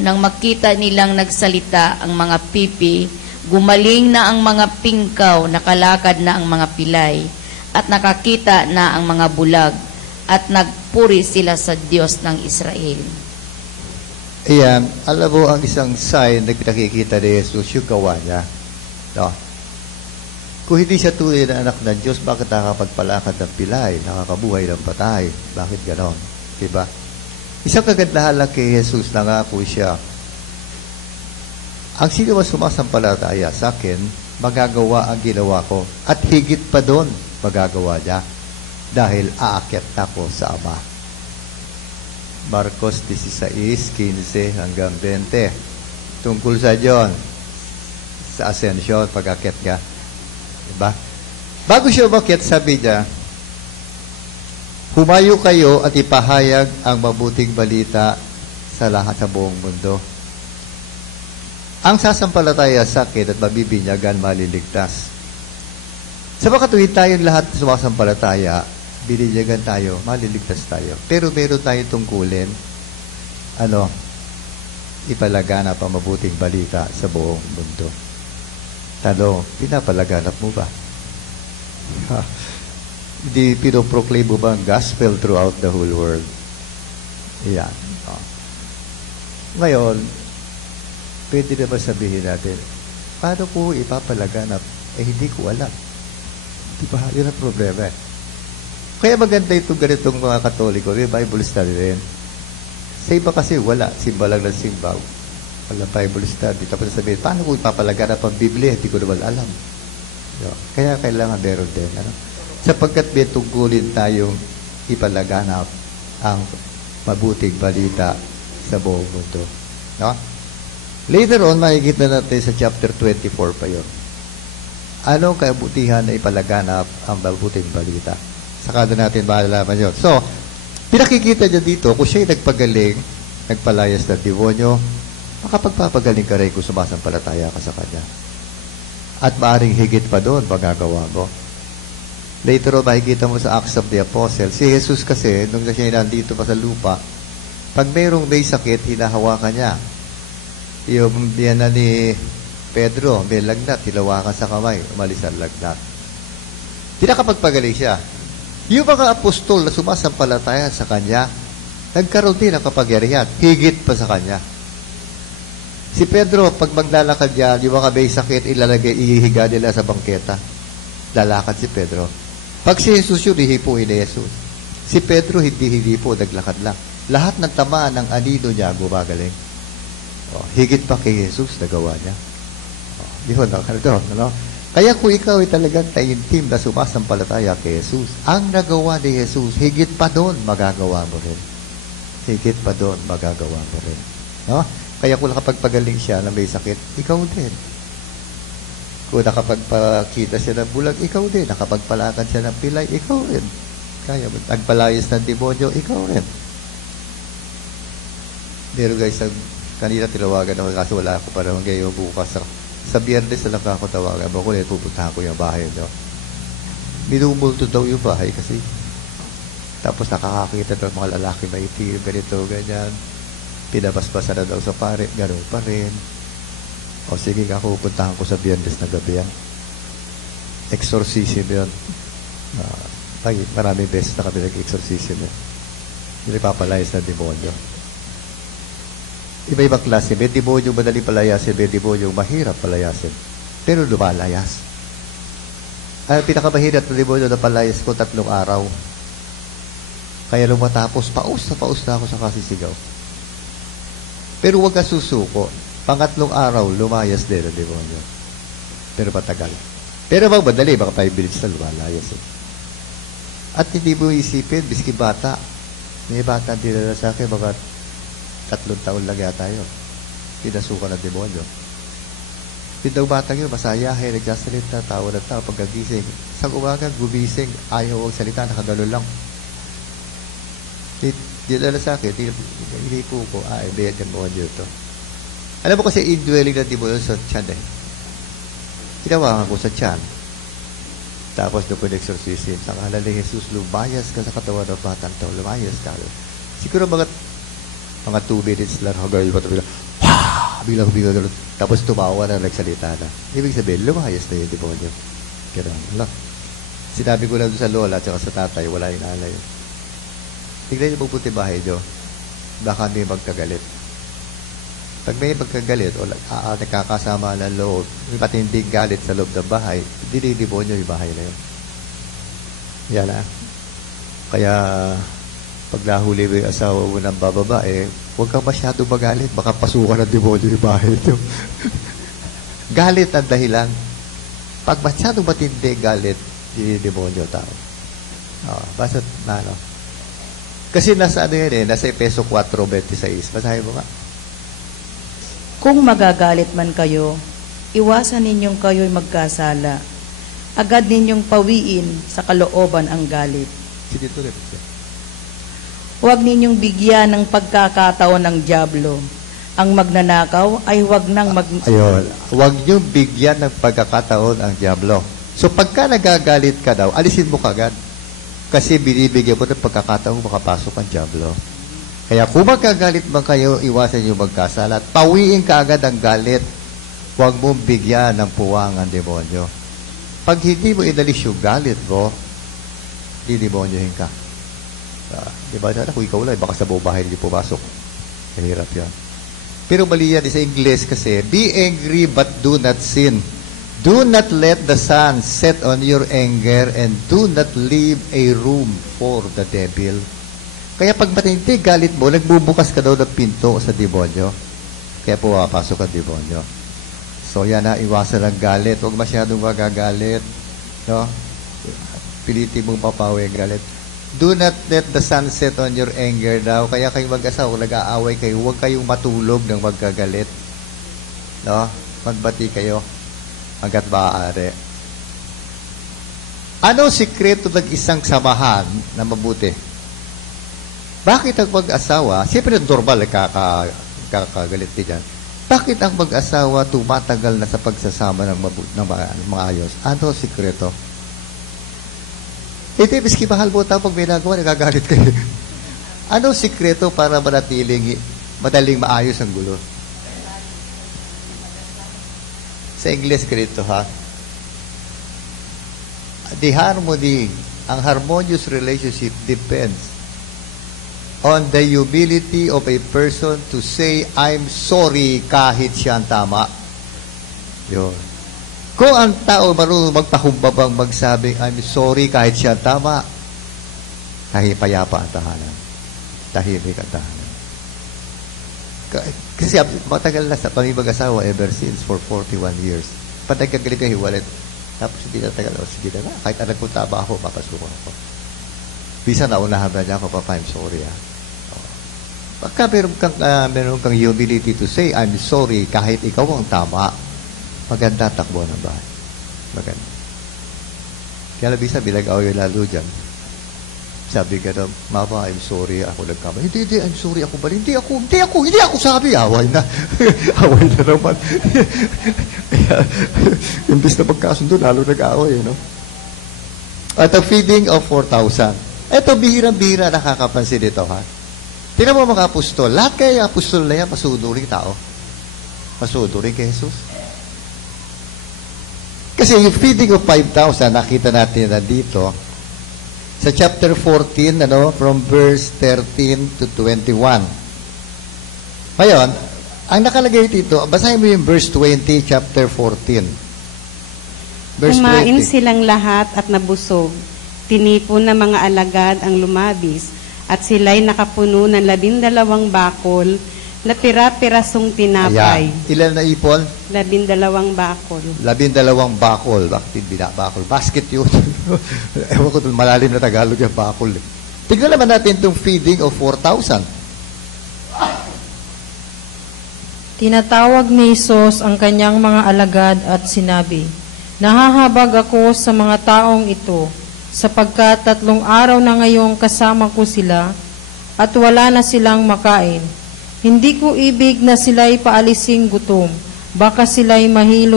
Nang makita nilang nagsalita ang mga pipi, gumaling na ang mga pingkaw, nakalakad na ang mga pilay, at nakakita na ang mga bulag, at nagpuri sila sa Diyos ng Israel. Ayan, alam mo ang isang sign na pinakikita ni Jesus, yung gawa niya. No? Kung hindi siya tunay na anak ng Diyos, bakit nakakapagpalakad ng pilay, nakakabuhay ng patay? Bakit ganon? Diba? Isang kagandahan lang kay Jesus, nangako siya. Ang sino man sumasampalataya sa akin, magagawa ang ginawa ko. At higit pa doon, magagawa niya. Dahil aakyat ako sa Ama. Marcos 16:15 hanggang 20. Tungkol sa John, sa ascension, pag-akyat ka. Diba? Bago siya umakyat, sabi niya, humayo kayo at ipahayag ang mabuting balita sa lahat sa buong mundo. Ang sasampalataya sa akin at mabibinyagan maliligtas. Sa makatuwid tayong lahat sumasampalataya, binibinyagan tayo, maliligtas tayo. Pero meron tayong tungkulin, ipalaganap ang mabuting balita sa buong mundo. Tanong, pinapalaganap mo ba? Hindi pinoproclaim mo ba ang gospel throughout the whole world? Yan. Ngayon, pwede naman sabihin natin, paano ko ipapalaganap? Hindi ko alam. Diba? Yun ang problema. Kaya maganda itong ganitong mga Katoliko, may Bible study rin. Sa iba kasi wala. Simba lang ng simba. Wala Bible study. Tapos sabihin, paano ko ipapalaganap ang Biblia? Hindi ko naman alam. Kaya kailangan meron din. Sapagkat may tungkulin tayong ipalaganap ang mabuting balita sa buong mundo. No? Later on, makikita natin sa chapter 24 pa yun. Anong kabutihan na ipalaganap ang mabuting balita? Saka doon natin malalaman yun. So, pinakikita niya dito, kung siya'y nagpagaling, nagpalayas ng demonyo, makapagpapagaling ka rin kung sumasampalataya ka sa kanya. At maaaring higit pa doon, magagawa mo. Later on, makikita mo sa Acts of the Apostles, si Jesus kasi, nung siya nandito pa sa lupa, pag mayroong may sakit, hinahawakan niya. Yung yan na ni Pedro, may lagnat, hilawakan sa kamay, umalis ang lagnat. Tinakapagpagaling siya. Yung mga apostol na sumasampalataya sa kanya, nagkaroon din ng kapangyarihan, higit pa sa kanya. Si Pedro, pag maglalakad yan, yung mga may sakit, ihihiga nila sa bangketa. Lalakad si Pedro. Pag si Jesus yun, hihipuin ni Jesus. Si Pedro, hindi hihipo, naglakad lang. Lahat ng tamaan ng anino niya, gumagaling. Higit pa kay Jesus, nagawa niya. Yun, ano? Kaya kung ikaw ay talagang taintim na sumasampalataya kay Jesus, ang nagawa ni Jesus, higit pa doon, magagawa mo rin. Higit pa doon, magagawa mo rin. No? Kaya kung nakapagpagaling siya na may sakit, ikaw din. Kung nakapagpakita siya ng bulag, ikaw din. Nakapagpalakad siya ng pilay, ikaw rin. Kaya nagpalayas ng demonyo, ikaw rin. Pero guys, kanina tinawagan ako, kaso wala ako parang ngayon bukas. Sa Biyernes na lang ako tawagan. Ako ulit, pupuntahan ko yung bahay daw. Minumulto daw yung bahay kasi. Tapos nakakakita ng mga lalaki maitim, ganito, ganyan. Pinabasbasan na daw sa pare, gano'n pa rin. O sige, ako pupuntahan ko sa Biyernes na gabi yan. Exorcism yun. Maraming beses na kami nag-exorcism yun. Yung ipapalayas ng demonyo. Iba-ibang klase. May demonyo madali palayasin, may demonyo mahirap palayasin. Pero lumalayas. Ang pinakamahirap na demonyo na palayas ko 3 araw. Kaya lumatapos, paus na ako sa kasisigaw. Pero huwag ka susuko. 3 araw, lumayas din ang demonyo. Pero matagal. Pero bang madali, baka 5 minutes na lumalayas. At hindi mo isipin, biski bata. May bata din na sa akin, mga 3 taon lang yata yun. Pinasukan ng demonyo. Pindang batang yun, masayahe, nagsasalita, tawa ng tao, pagkagising. Sa umaga, gumising, ayaw huwag salita, nakagano lang. Di na sa akin, hindi po ko, may demonyo ito. Alam mo kasi, indwelling ng demonyo sa tiyan eh. Kinawakan ko sa tiyan. Tapos doon ko na-exorcism. Sa kahalan ni Jesus, lumayas ka sa katawan ng batang tao, lumayas ka. Siguro mga Mga 2 minutes lang, hanggang yung bigla, wah! Biglang ganun. Tapos tumawa na, nagsalita na. Ibig sabihin, lumayas na yung demonyo. Ganun. Wala. Sinabi ko lang doon sa lola at sa tatay, wala yung nanay. Tignan niyo mabuti bahay niyo. Baka may magkagalit. Pag may magkagalit o nakakasama ng loob, may matinding galit sa loob ng bahay, dinidemonyo yung bahay na yun. Yan na. Kaya, pag nahuli mo yung asawa mo ng bababae, huwag kang masyado magalit. Baka pasukan ng demonyo yung bahay niyo. Galit ang dahilan. Pag masyadong matindi galit, dinidemonyo tao. Basta na, ano. Kasi nasa ano yan nasa Efeso 4:26. Basahin mo nga. Kung magagalit man kayo, iwasan ninyong kayo'y magkasala. Agad ninyong pawiin sa kalooban ang galit. Dito rin. Huwag ninyong bigyan ng pagkakataon ng dyablo. Ang magnanakaw ay huwag nang Ayun. Huwag niyong bigyan ng pagkakataon ang dyablo. So pagka nagagalit ka daw, alisin mo kagad. Kasi binibigyan mo ng pagkakataong makapasok ang dyablo. Kaya kung magkagalit man kayo, iwasan niyo magkasala. Pawiin ka agad ang galit. Huwag mong bigyan ng puwang ang demonyo. Pag hindi mo inalis yung galit mo, didemonyohin ka. Diba? Kung ikaw lang, baka sa buong bahay hindi pumasok. Mahirap yan. Pero mali yan sa Ingles kasi, be angry but do not sin. Do not let the sun set on your anger and do not leave a room for the devil. Kaya pag matindi galit mo, nagbubukas ka daw ng pinto sa demonyo. Kaya pumapasok ang demonyo. So yan na, iwasan ang galit. Huwag masyadong magagalit. No? Pilitin mong papawi ang galit. Do not let the sun set on your anger daw. Kaya kayong mag-asawa, kung nag-aaway kayo, huwag kayong matulog ng magkagalit. No? Magbati kayo hanggat maaari. Ano sikreto ng isang samahan na mabuti? Bakit ang mag-asawa, siyempre normal, kakagalit din yan. Bakit ang mag-asawa tumatagal na sa pagsasama ng maayos? Ano sikreto? Ito, miski mahal mo tapos may nagawa, nagagalit kayo. Ano sikreto para madaling maayos ang gulo? Sa English, ganito ha. The harmony, ang harmonious relationship depends on the humility of a person to say, I'm sorry kahit siya ang tama. Yun. Kung ang tao marunong magpakumbabang magsabing, I'm sorry kahit siya ang tama, payapa ang tahanan. Tahimik ang tahanan. Kasi matagal na sa pamimag-asawa ever since for 41 years. Pag nagkagalit ka hiwalit, tapos hindi na tagal, sige na, kahit anak ko taba ako, papasukan ako. Bisa naunahan na niya ako, Papa, I'm sorry ha. Pagka meron kang humility to say, I'm sorry, kahit ikaw ang tama, maganda takbo ng bahay. Maganda. Kaya labisa, bilag-away lalo dyan. Sabi ka na, Mama, I'm sorry, ako nagkamali. Hindi, I'm sorry, ako bali. Hindi ako sabi, away na. Away na naman. Kaya, imbis na magkasundo, lalo nag-away, no? At the feeding of 4,000. Ito, bihirang-bihira nakakapansin ito, ha? Tingnan mo mga apostol. Lahat kaya apostol na yan, masunuring tao. Masunuring kay Jesus. Kasi yung feeding of 5,000, nakita natin na dito, sa chapter 14, from verse 13 to 21. Ngayon, ang nakalagay dito, basahin mo yung verse 20, chapter 14. Verse Kumain 20. silang lahat at nabusog. Tinipon ng mga alagad ang lumabis at sila'y nakapuno ng 12 bakol na pira-pirasong tinapay. Ayan. Ilan na ipon? 12 bakol. 12 bakol. Bakit hindi bakol? Basket yun. Ewan ko, malalim na Tagalog yung bakol. Tignan naman natin itong feeding of 4,000. Tinatawag ni Jesus ang kanyang mga alagad at sinabi, Nahahabag ako sa mga taong ito, sapagkat 3 araw na ngayong kasama ko sila, at wala na silang makain. Hindi ko ibig na sila'y paalising gutom, baka sila'y mahilo